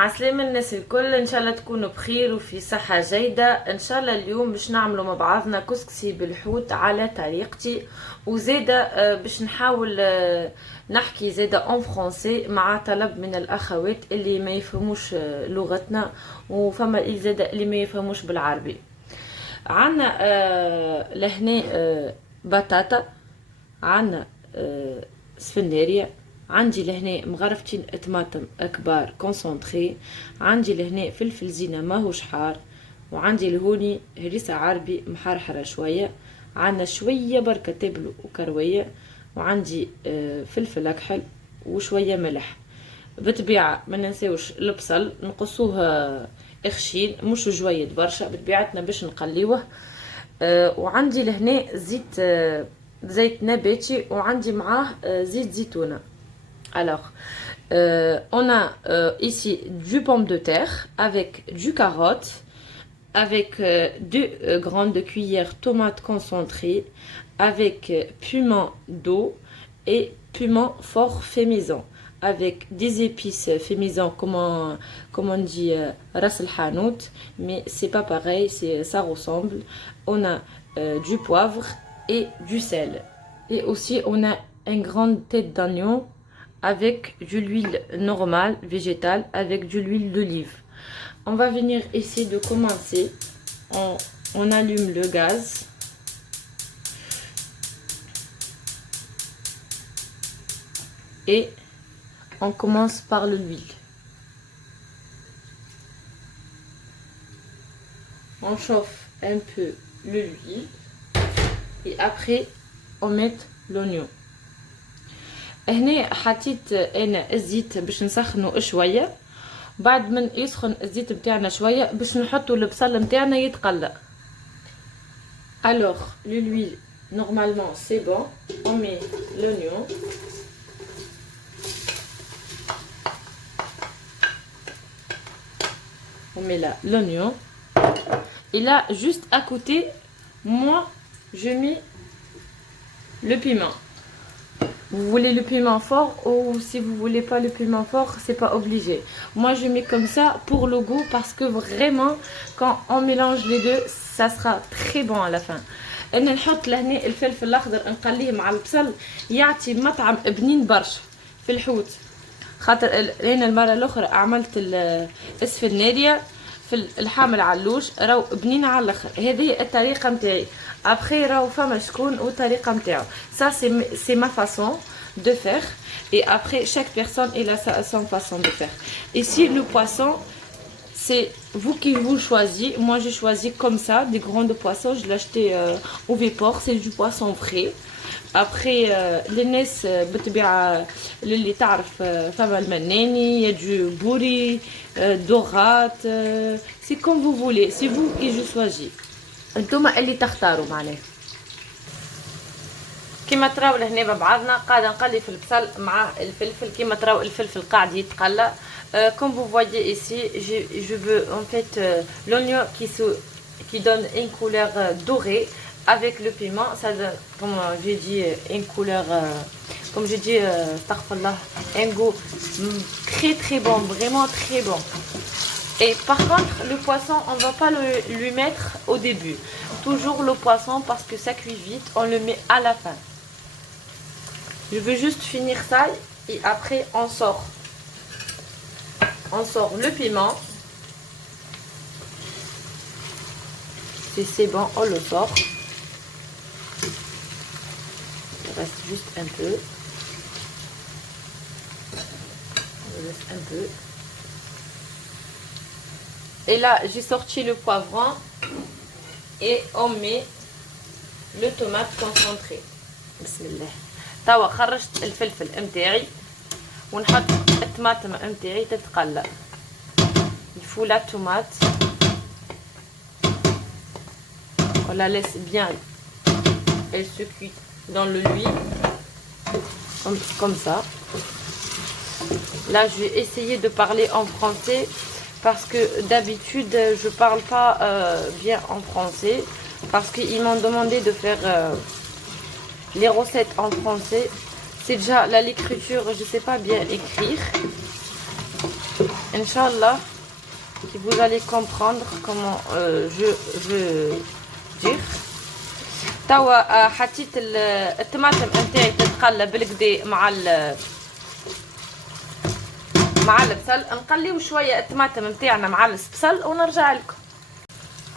عسلامة الناس الكل، ان شاء الله تكونوا بخير وفي صحة جيدة. ان شاء الله اليوم باش نعملوا مع بعضنا كسكسي بالحوت على طريقتي، وزيدا باش نحاول نحكي زيدا اون فرونسي مع طلب من الاخوات اللي ما يفهموش لغتنا، وفما زيدا اللي ما يفهموش بالعربي. عنا لهنا بطاطا، عنا سفنارية، عندي لهنا مغرفتين طماطم كبار كونسونطري، عندي لهنا فلفل زينه ماهوش حار، وعندي لهوني هريسه عربي محرحره شويه، عندنا شويه بركه تبل وكرويه، وعندي فلفل اكحل وشويه ملح. بالطبيعه ما ننساوش البصل نقصوه اخشين مش جويد برشا بطبيعتنا باش نقليوه. وعندي لهنا زيت نباتي، وعندي معاه زيت زيتونه. Alors, on a ici du pomme de terre avec du carotte, avec 2 grandes cuillères tomates concentrées, avec piment d'eau et piment fort fait maison, avec des épices fait maison, comme on dit ras el hanout, mais c'est pas pareil, ça ressemble. On a du poivre et du sel. Et aussi, on a une grande tête d'oignon avec de l'huile normale, végétale, avec de l'huile d'olive. On va venir essayer de commencer. On allume le gaz. Et on commence par l'huile. On chauffe un peu l'huile. Et après, on met l'oignon. هنا حطيت انا الزيت باش نسخنه شويه. بعد من يسخن الزيت بتاعنا شويه باش نحطوا البصل نتاعنا يتقلى. Alors l'huile normalement c'est bon, on met l'oignon. On met là l'oignon. Et là juste à côté, moi je mets le piment. Vous voulez le piment fort ou si vous voulez pas le piment fort, c'est pas obligé. Moi je mets comme ça pour le goût parce que vraiment quand on mélange les deux, ça sera très bon à la fin. انا نحط لهنا الفلفل الاخضر نقليه مع البصل يعطي مطعم بنين برشا في الحوت. خاطر انا المره الاخرى عملت السفناريه في الحامل علوش راهو بنين على الاخر. هذه الطريقه نتاعي. Après راهو فما شكون والطريقه نتاعو. Ça c'est ma façon de faire, et après chaque personne elle a sa façon de faire. Ici le poisson c'est vous qui vous choisissez. Moi j'ai choisi comme ça des grands poissons, je l'ai acheté au Véport, c'est du poisson frais. Après الناس بالطبيعه اللي تعرف فما المناني يا دو بوري دوغات, c'est comme vous voulez, c'est vous qui je choisis. انتوما اللي تختاروا معناه. كيما تراو لهنا ببعضنا قاعده نقلي في البصل مع الفلفل. كيما تراو الفلفل قاعد يتقلى. Comme vous voyez ici, je veux en fait l'oignon qui donne une couleur dorée avec le piment. Ça donne, comme j'ai dit, une couleur, comme j'ai dit, un goût très très bon, vraiment très bon. Et par contre, le poisson, on ne va pas lui mettre au début. Toujours le poisson, parce que ça cuit vite, on le met à la fin. Je veux juste finir ça et après on sort. On sort le piment. Si c'est bon, on le sort. Il reste juste un peu. On le laisse un peu. Et là, j'ai sorti le poivron et on met le tomate concentré. Bismillah. توا خرجت الفلفل متاعي ونحط الطماطم متاعي تتقلى. Il faut la tomate. On la laisse bien. Elle se cuit dans l'huile comme ça. Là, je vais essayer de parler en français. Parce que d'habitude je parle pas bien en français, parce qu'ils m'ont demandé de faire les recettes en français. C'est déjà l'écriture, je sais pas bien écrire. Inch'Allah, vous allez comprendre comment je veux dire. توا حطيت الطماطم نتاعي تتقلى بالكدا مع البصل. نقليو شويه الطماطم نتاعنا مع البصل ونرجع لكم.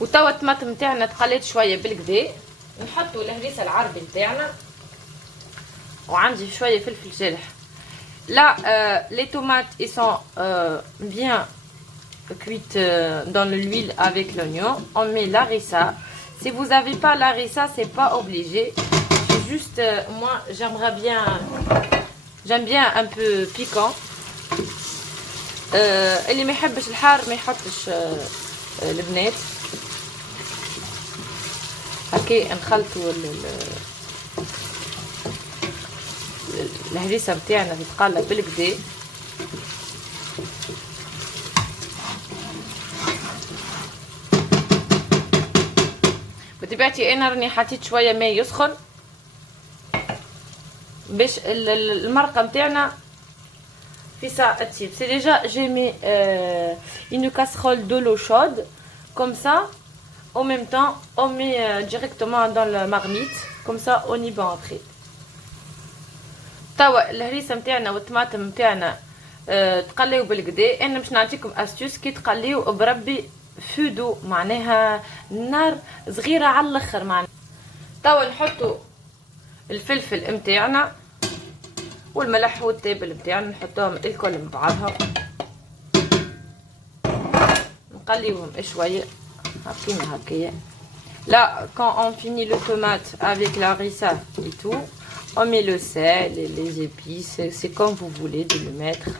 وتوا الطماطم نتاعنا تقليت شويه بالكدا. نحطوا الهريسه العربي نتاعنا وعندي شويه فلفل جالح. Là, les tomates ils sont bien cuites dans l'huile avec l'oignon. On met l'harissa. Si vous n'avez pas l'harissa, c'est pas obligé. C'est juste, moi, j'aime bien un peu piquant. اللي ما يحبش الحار ما يحطش البنات. هكا نخلطوا الهريسه نتاعنا تتقلى بالكدا. بطبيعتي انا راني حطيت شويه ماء يسخن باش المرقه نتاعنا في ساعه تطيب. سي ديجا جي مي une casserole de l'eau chaude comme ça. En même temps on met directement dans la marmite comme ça on y va après. توا الهريسه نتاعنا والطماطم نتاعنا تقليو بالكدا. انا باش نعطيكم استيوس كي تقليو بربي فودو معناها النار صغيره على الاخر. معناها توا نحطوا الفلفل نتاعنا والملح والتابل نتاعنا نحطوهم الكل مع بعضها نقليوهم شويه هكينا هكايا. Là, quand on finit le tomate avec la harissa et tout, on met le sel et les épices, c'est comme vous voulez de le mettre.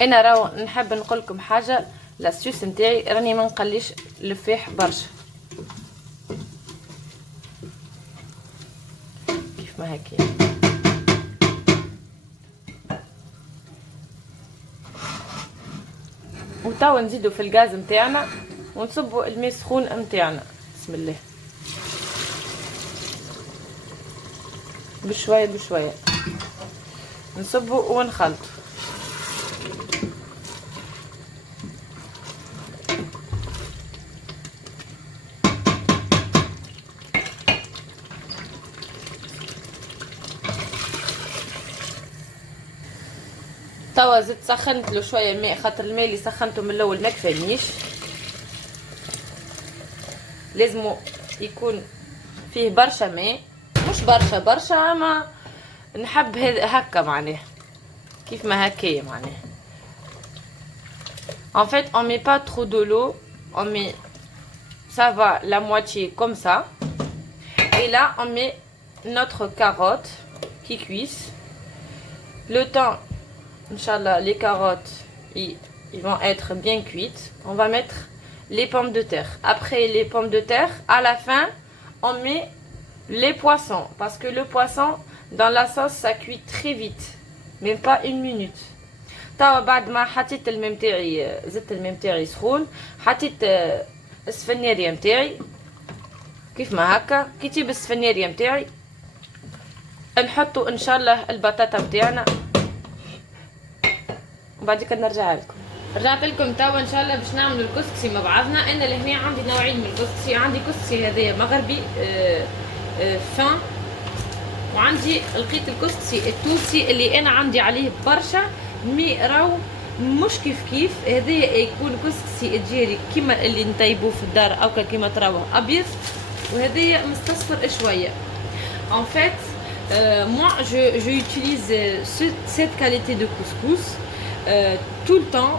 انا راهو نحب نقول لكم حاجه. لاستيوس نتاعي راني ما نقليش الفاح برشا كيف ما هكا. وتوا نزيدو في الغاز نتاعنا ونصبوا الماء سخون نتاعنا. بسم الله بشويه بشويه نصبوا ونخلطوا. توا زدت سخنت له شويه الماء خاطر الماء اللي سخنته من الاول ما كفانيش. لازم يكون فيه برشا ماء مش برشا اما نحب هكا معناه كيف ما هكايا معناه. En fait on met pas trop de l'eau, on met ça va la moitié comme ça. Et là on met notre carotte qui cuise. Le temps Inch'Allah, les carottes ils vont être bien cuites. On va mettre les pommes de terre. Après les pommes de terre, à la fin, on met les poissons. Parce que le poisson, dans la sauce, ça cuit très vite. Même pas une minute. توا بعد ما حطيت الماء نتاعي زدت الماء نتاعي سخون. حطيت السفناريه نتاعي كيف ما هكا. كي تجيب السفناريه نتاعي نحطوا ان شاء الله البطاطا نتاعنا وبعد كده نرجع لكم. رجعت لكم توا ان شاء الله باش نعملوا الكسكسي مع بعضنا. انا لهنا عندي نوعين من الكسكسي. عندي كسكسي هذايا مغربي فان وعندي لقيت الكسكسي التونسي اللي انا عندي عليه برشا مي راهو مش كيف هذايا يكون كسكسي الجيري كيما اللي نطيبوه في الدار او كيما تراوه ابيض وهذايا مستصفر شويه. En fait moi je utilise cette qualité de couscous tout le temps.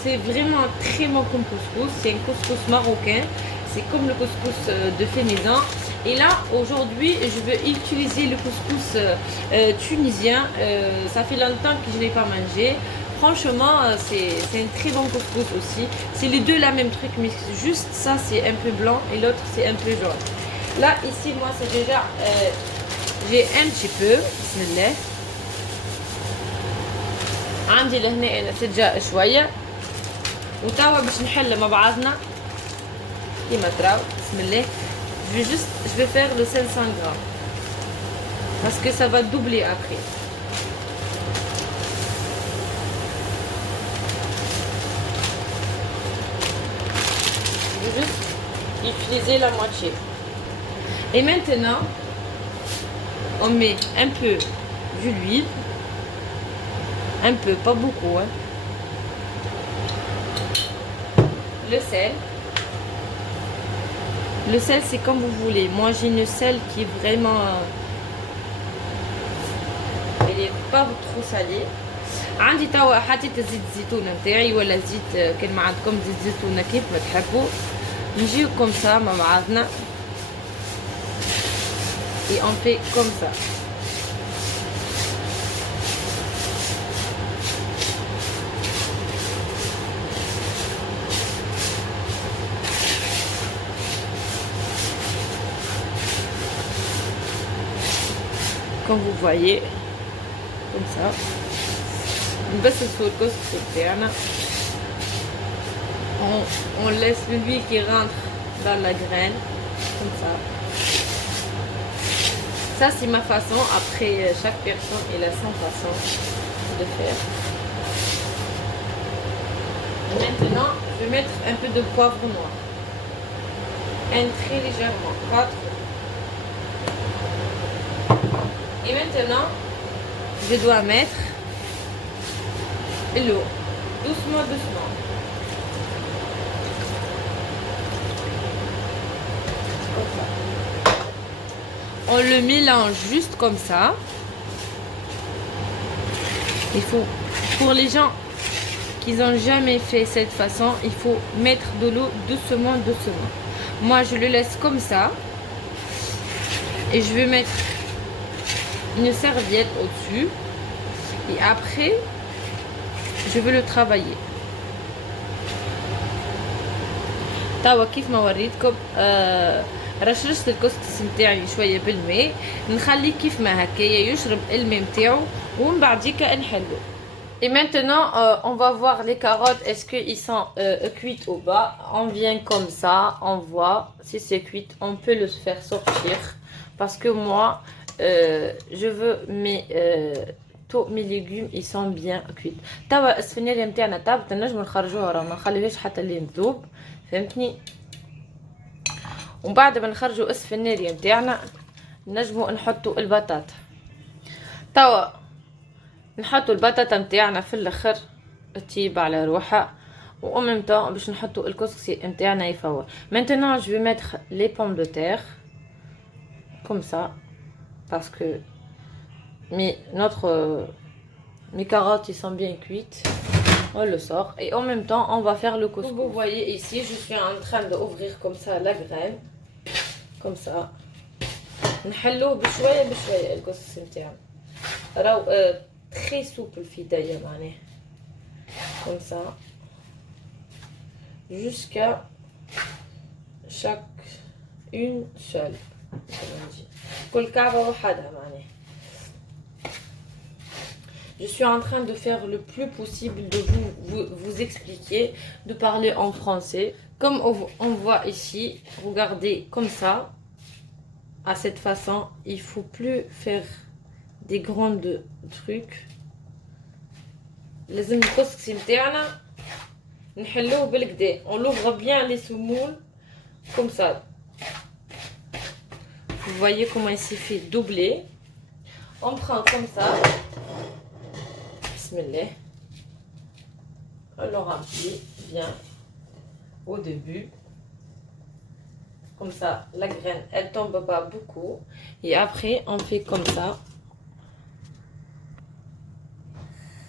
C'est vraiment très bon comme couscous. C'est un couscous marocain. C'est comme le couscous de fait maison. Et là aujourd'hui je veux utiliser le couscous tunisien. Ça fait longtemps que je ne l'ai pas mangé. Franchement c'est un très bon couscous aussi. C'est les deux la même truc mais juste ça c'est un peu blanc et l'autre c'est un peu jaune. Là ici moi c'est déjà j'ai un petit peu. Bismillah. عندي لهنا انا سجاء شويه وتوا باش نحل مع بعضنا كيما تراو. بسم الله. Je vais faire le 500 grammes. parce que ça va doubler après. Je vais juste utiliser la moitié. Et maintenant, on met un peu de l'huile, un peu, pas beaucoup, hein. Le sel. Le sel, c'est comme vous voulez. Moi, j'ai une sel qui est vraiment... elle est pas trop salée. عندي توا حطيت زيت الزيتون نتاعي ولا زيت كان ما عندكم زيت زيتون كيف ما تحبوا. نجيو comme ça مع بعضنا. Et on fait comme ça. Comme vous voyez, comme ça. بس الكسكس بتاعنا. On laisse l'huile qui rentre dans la graine, comme ça. Ça c'est ma façon. Après, chaque personne elle a sa façon de faire. Et maintenant, je vais mettre un peu de poivre noir. Un très légèrement, pas trop. Et maintenant, je dois mettre l'eau, doucement, doucement. On le mélange juste comme ça. Il faut, pour les gens qui n'ont jamais fait cette façon, il faut mettre de l'eau doucement, doucement. Moi, je le laisse comme ça. Et je vais mettre une serviette au-dessus. Et après, je vais le travailler. توا كيف ما وريتكم رشرشت الكسكس نتاعي شويه بالماء، نخليه كيف ما هكايا يشرب الماء نتاعو ومن بعديكا نحلو. Et maintenant, on va voir les carottes. Est-ce qu'ils sont cuites ou pas? On vient comme ça, on voit si c'est cuit. On peut le faire sortir parce que moi, je veux tous mes légumes ils sont bien cuits. توا السفنية نتاعنا طابت نجمو نخرجوها راه ما نخليوهاش حتى لين تذوب، فهمتني؟ ومن بعد ما نخرجوا السفنية نتاعنا نجمو نحطوا البطاطا. توا نحطوا البطاطا نتاعنا في الاخر تطيب على روحها، و en même temps باش نحطوا الكسكسي نتاعنا يفور. Maintenant je vais mettre les pommes de terre comme ça parce que mes carottes ils sont bien cuites. On le sort et en même temps on va faire le couscous. Vous voyez ici, je suis en train d'ouvrir comme ça la graine, comme ça. نحلوه بشويه بشويه الكسكس نتاعنا راهو très souple في ايديا معناه comme ça jusqu'à chaque une seule كل كعبه وحدها معناه. Je suis en train de faire le plus possible de vous expliquer, de parler en français. Comme on voit ici, regardez comme ça, à cette façon, il faut plus faire des grands trucs. لازم الكسكسي نتاعنا نحلوه بالكدا. On l'ouvre bien les semoule comme ça. Vous voyez comment il s'est fait doubler. On prend comme ça. Bismillah. On le remplit bien au début. Comme ça, la graine, elle tombe pas beaucoup. Et après, on fait comme ça.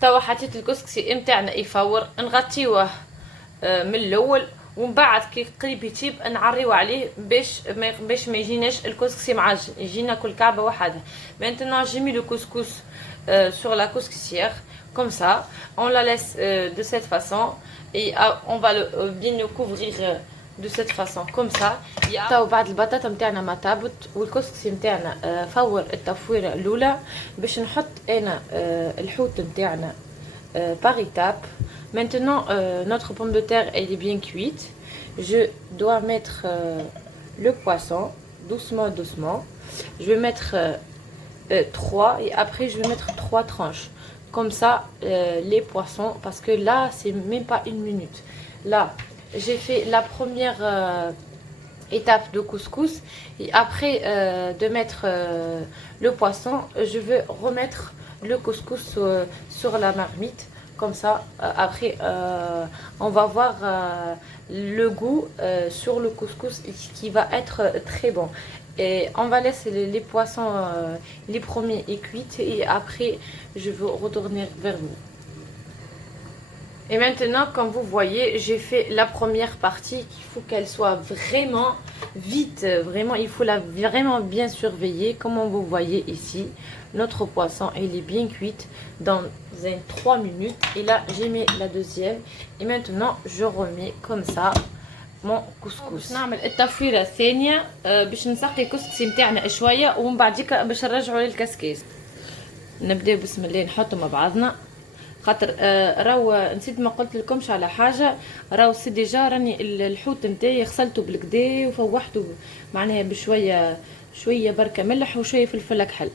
توا حطيت الكسكسي نتاعنا يفور، نغطيوه من الاول ومن بعد كي قريب يطيب نعريو عليه باش ما يجيناش الكسكسي معجن، يجينا كل كعبه وحدها. Maintenant j'ai mis le couscous sur la couscoussière comme ça. On la laisse de cette façon et on va bien le couvrir de cette façon comme ça. توا بعد البطاطا نتاعنا ما طابت والكسكسي نتاعنا فور التفويره الاولى باش نحط انا الحوت نتاعنا par étape. Maintenant notre pomme de terre elle est bien cuite. Je dois mettre le poisson doucement doucement. Je vais mettre 3 et après je vais mettre 3 tranches. Comme ça, les poissons, parce que là, c'est même pas une minute. Là, j'ai fait la première étape de couscous et après de mettre le poisson, je vais remettre le couscous sur la marmite. Comme ça, après, on va voir le goût sur le couscous qui va être très bon. Et on va laisser les poissons, les premiers cuits et après, je vais retourner vers vous. Et maintenant, comme vous voyez, j'ai fait la première partie. Il faut qu'elle soit vraiment vite. Vraiment, il faut la vraiment bien surveiller. Comme vous voyez ici, notre poisson, il est bien cuite dans 3 minutes. Et là, j'ai mis la deuxième. Et maintenant, je remets comme ça mon couscous. نعمل التفويرة الثانية باش نسقي الكسكسي نتاعنا شوية ومن بعديك باش نرجعوا للكسكاس. نبداو بسم الله نحطوا مع بعضنا. خاطر راهو نسيت ما قلت لكمش على حاجه، راهو سي ديجا راني الحوت نتاعي غسلته بالكدا وفوحته معناها بشويه شويه بركه ملح وشويه فلفل اكحل.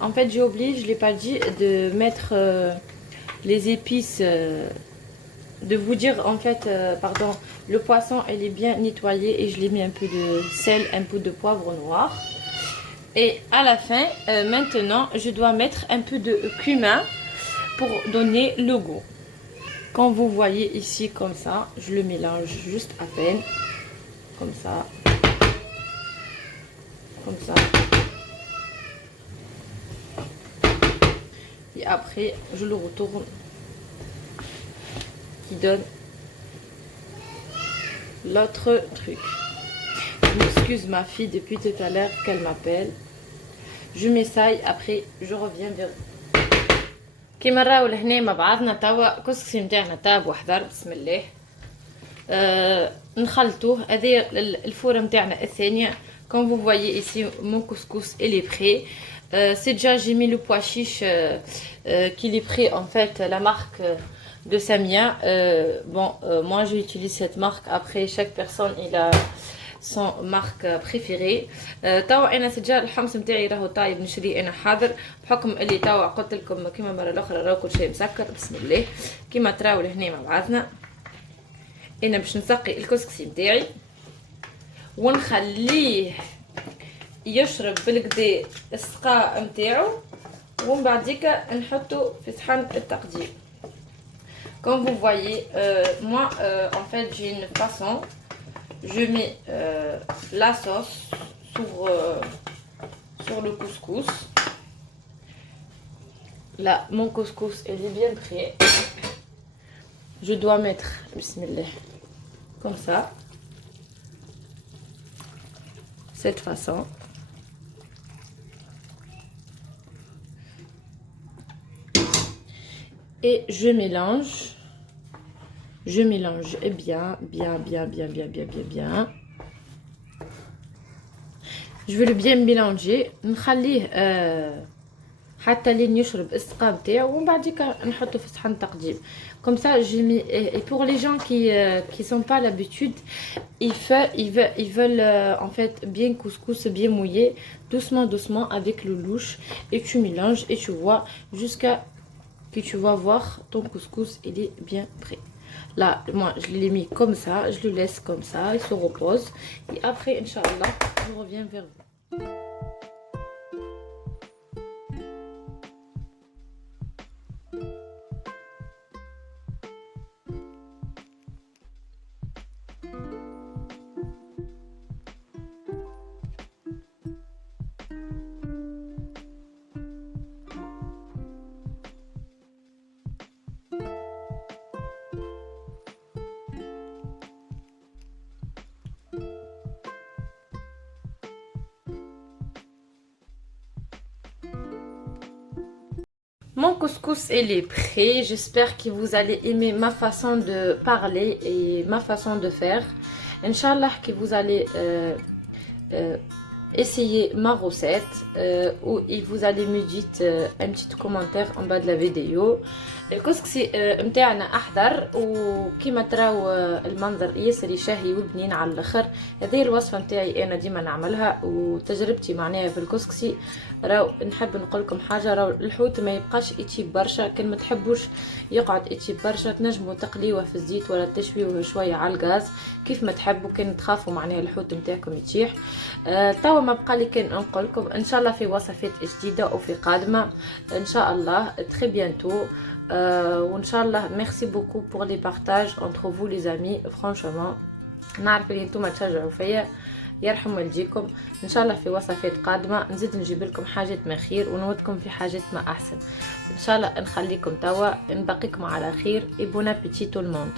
En fait j'ai oublié, je l'ai pas dit, de mettre les épices, de vous dire en fait, pardon, le poisson il est bien nettoyé et je l'ai mis un peu de sel, un peu de poivre noir. Et à la fin, maintenant je dois mettre un peu de cumin pour donner le goût. Quand vous voyez ici comme ça, je le mélange juste à peine, comme ça, comme ça. Et après, je le retourne, qui donne l'autre truc. Je m'excuse ma fille depuis tout à l'heure qu'elle m'appelle. Je m'essaye, après je reviens vers vous. كيما نراو لهنا مع بعضنا توا كسكسي نتاعنا طاب وحضر بسم الله. نخلطوه. هذه الفوره نتاعنا الثانيه. Comme vous voyez ici, mon couscous il est prêt. C'est déjà, j'ai mis le pois chiche qu'il est prêt, en fait, la marque de Samia. Moi j'utilise cette marque. Après, chaque personne il a son marque préférée. توا انا سجل الحمص نتاعي راهو طايب نشري انا حاضر بحكم اللي توا قلت لكم كيما المره الاخرى راهو كل شيء مسكر. بسم الله. كيما تراو لهنا مع بعضنا انا باش نسقي الكسكسي نتاعي ونخليه يشرب بالكدا السقاء نتاعو ومن بعديك نحطو في صحن التقديم. Comme vous voyez, moi en fait j'ai une façon. Je mets la sauce sur le couscous. Là, mon couscous il est bien prêt. Je dois mettre, bismillah, comme ça, cette façon. Et je mélange. Je mélange bien. Je vais le bien mélanger. نخليه حتى لين يشرب السقا نتاعو ومن بعديك نحطه في صحن تقديم. Comme ça, j'ai mis. Et pour les gens qui sont pas l'habitude, ils veulent en fait bien couscous, bien mouillé, doucement avec le louche et tu mélanges et tu vois jusqu'à que tu vas voir ton couscous il est bien prêt. Là, moi, je l'ai mis comme ça, je le laisse comme ça, il se repose. Et après, Inch'Allah, je reviens vers vous. Mon couscous il est prêt. J'espère que vous allez aimer ma façon de parler et ma façon de faire. Inch'Allah que vous allez essayez ma recette et vous allez me dire un petit commentaire en bas de la vidéo. الكسكسي متاعنا احضر وكيما تراو المنظر ياسر يشهي وبنين على الاخر. هذه الوصفه متاعي انا ديما نعملها وتجربتي معناها في الكسكسي. راو نحب نقول لكم حاجه، راو الحوت ما يبقاش يطيب برشا، كان ما تحبوش يقعد يطيب برشا تنجموا تقليوه في الزيت ولا تشويوه شويه على الغاز كيف ما تحبوا. كان تخافوا معناها الحوت نتاعكم يطيح. توا ما بقى لي كان نقول لكم ان شاء الله في وصفات جديده وفي قادمه ان شاء الله تري بيانتو. وان شاء الله ميرسي بوكو بور لي بارتاج انتر فو لي زامي. فرانشومون نعرف اللي نتوما تشجعوا فيا، يرحم والديكم. ان شاء الله في وصفات قادمه نزيد نجيب لكم حاجات ما خير ونودكم في حاجات ما احسن. ان شاء الله نخليكم توا نبقيكم على خير. اي بون ابيتي تو الموند.